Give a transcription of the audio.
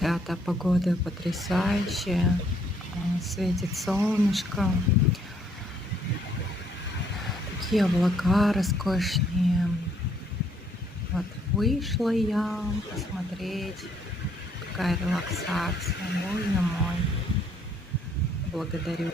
Ребята, погода потрясающая. Светит солнышко. Такие облака роскошные. Вот вышла я посмотреть, какая релаксация. Боже мой, благодарю.